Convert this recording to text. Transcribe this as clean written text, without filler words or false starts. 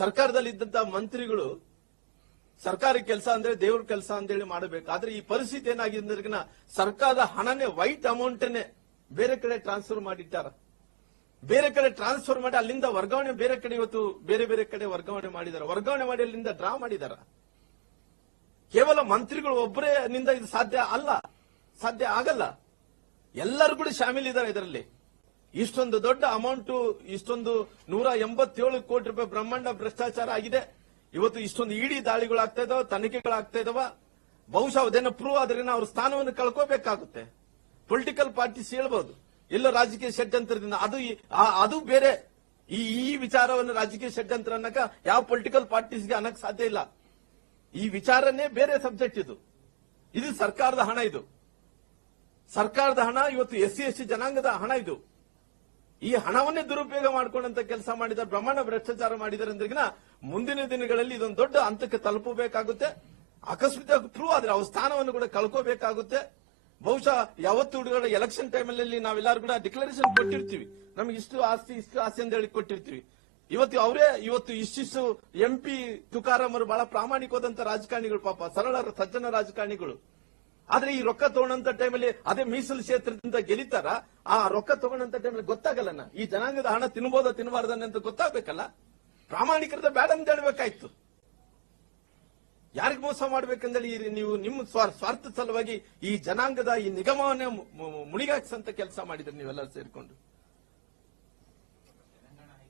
ಸರ್ಕಾರದಲ್ಲಿ ಇದ್ದಂತ ಮಂತ್ರಿಗಳು ಸರ್ಕಾರಿ ಕೆಲಸ ಅಂದ್ರೆ ದೇವ್ರ ಕೆಲಸ ಅಂತೇಳಿ ಮಾಡಬೇಕು. ಆದ್ರೆ ಈ ಪರಿಸ್ಥಿತಿ ಏನಾಗಿದೆ, ಸರ್ಕಾರದ ಹಣನೇ ವೈಟ್ ಅಮೌಂಟ್ನೇ ಬೇರೆ ಕಡೆ ಟ್ರಾನ್ಸ್ಫರ್ ಮಾಡಿಟ್ಟಾರ. ಬೇರೆ ಕಡೆ ಟ್ರಾನ್ಸ್ಫರ್ ಮಾಡಿ ಅಲ್ಲಿಂದ ವರ್ಗಾವಣೆ ಬೇರೆ ಕಡೆ ಇವತ್ತು ಬೇರೆ ಬೇರೆ ಕಡೆ ವರ್ಗಾವಣೆ ಮಾಡಿದ್ದಾರೆ. ವರ್ಗಾವಣೆ ಮಾಡಿ ಅಲ್ಲಿಂದ ಡ್ರಾ ಮಾಡಿದಾರ. ಕೇವಲ ಮಂತ್ರಿಗಳು ಒಬ್ಬರೇ ನಿಂದ ಇದು ಸಾಧ್ಯ ಅಲ್ಲ, ಸಾಧ್ಯ ಆಗಲ್ಲ. ಎಲ್ಲರೂ ಕೂಡ ಶಾಮೀಲಿದ್ದಾರೆ ಇದರಲ್ಲಿ. ಇಷ್ಟೊಂದು ದೊಡ್ಡ ಅಮೌಂಟ್, ಇಷ್ಟೊಂದು 187 ಕೋಟಿ ರೂಪಾಯಿ ಬ್ರಹ್ಮಾಂಡ ಭ್ರಷ್ಟಾಚಾರ ಆಗಿದೆ. ಇವತ್ತು ಇಷ್ಟೊಂದು ಇಡಿ ದಾಳಿಗಳಾಗ್ತಾ ಇದಾವ, ತನಿಖೆಗಳಾಗ್ತಾ ಇದಾವ. ಬಹುಶಃ ಅದೇನೋ ಪ್ರೂವ್ ಆದ್ರೆ ಅವ್ರ ಸ್ಥಾನವನ್ನು ಕಳ್ಕೋಬೇಕಾಗುತ್ತೆ. ಪೊಲಿಟಿಕಲ್ ಪಾರ್ಟೀಸ್ ಹೇಳ್ಬಹುದು ಎಲ್ಲೋ ರಾಜಕೀಯ ಷಡ್ಯಂತ್ರದಿಂದ, ಅದು ಬೇರೆ. ಈ ವಿಚಾರವನ್ನು ರಾಜಕೀಯ ಷಡ್ಯಂತ್ರ ಅನ್ನಕ ಯಾವ ಪೊಲಿಟಿಕಲ್ ಪಾರ್ಟೀಸ್ಗೆ ಅನ್ನಕ್ ಸಾಧ್ಯ ಇಲ್ಲ. ಈ ವಿಚಾರನೇ ಬೇರೆ ಸಬ್ಜೆಕ್ಟ್. ಇದು ಸರ್ಕಾರದ ಹಣ. ಇದು ಸರ್ಕಾರದ ಹಣ. ಇವತ್ತು SC ಜನಾಂಗದ ಹಣ. ಇದು ಈ ಹಣವನ್ನೇ ದುರುಪಯೋಗ ಮಾಡಿಕೊಂಡಂತ ಕೆಲಸ ಮಾಡಿದ್ದಾರೆ, ಬ್ರಹ್ಮಾಂಡ ಭ್ರಷ್ಟಾಚಾರ ಮಾಡಿದ್ದಾರೆ ಅಂದ್ರಿಗಿನ ಮುಂದಿನ ದಿನಗಳಲ್ಲಿ ಇದೊಂದು ದೊಡ್ಡ ಹಂತಕ್ಕೆ ತಲುಪಬೇಕಾಗುತ್ತೆ. ಅಕಸ್ಮಾತ್ ಪ್ರೂವ್ ಆದ್ರೆ ಅವ್ರ ಸ್ಥಾನವನ್ನು ಕೂಡ ಕಳ್ಕೋಬೇಕಾಗುತ್ತೆ. ಬಹುಶಃ ಯಾವತ್ತು ಹುಡುಗರ ಎಲೆಕ್ಷನ್ ಟೈಮಲ್ಲಿ ನಾವೆಲ್ಲರೂ ಕೂಡ ಡಿಕ್ಲರೇಷನ್ ಕೊಟ್ಟಿರ್ತೀವಿ, ನಮ್ಗೆ ಇಷ್ಟು ಆಸ್ತಿ ಅಂತ ಹೇಳಿ ಕೊಟ್ಟಿರ್ತೀವಿ. ಇವತ್ತು ಇಷ್ಟಿಷ್ಟು MP ತುಕಾರಾಮ್ ಅವರು ಬಹಳ ಪ್ರಾಮಾಣಿಕವಾದಂತ ರಾಜಕಾರಣಿಗಳು, ಪಾಪ ಸರಳ ಸಜ್ಜನ ರಾಜಕಾರಣಿಗಳು. ಆದ್ರೆ ಈ ರೊಕ್ಕ ತಗೊಂಡಂತ ಟೈಮಲ್ಲಿ ಅದೇ ಮೀಸಲು ಕ್ಷೇತ್ರದಿಂದ ಗೆಲ್ಲಿತಾರ. ಆ ರೊಕ್ಕ ತಗೊಂಡಂತ ಟೈಮಲ್ಲಿ ಗೊತ್ತಾಗಲ್ಲ, ಈ ಜನಾಂಗದ ಹಣ ತಿನ್ಬೋದ ತಿನ್ನಬಾರ್ದನ್ನ ಅಂತ ಗೊತ್ತಾಗಬೇಕಲ್ಲ. ಪ್ರಾಮಾಣಿಕರದ ಬೇಡ ಅಂತ ಹೇಳ್ಬೇಕಾಯ್ತು. ಯಾರಿಗೆ ಮೋಸ ಮಾಡ್ಬೇಕಂದೇಳಿ ನೀವು ನಿಮ್ಮ ಸ್ವಾರ್ಥ ಸಲುವಾಗಿ ಈ ಜನಾಂಗದ ಈ ನಿಗಮವನ್ನೇ ಮುಣಿಗಾಕ್ಸಂತ ಕೆಲಸ ಮಾಡಿದ್ರಿ ನೀವೆಲ್ಲರೂ ಸೇರ್ಕೊಂಡು.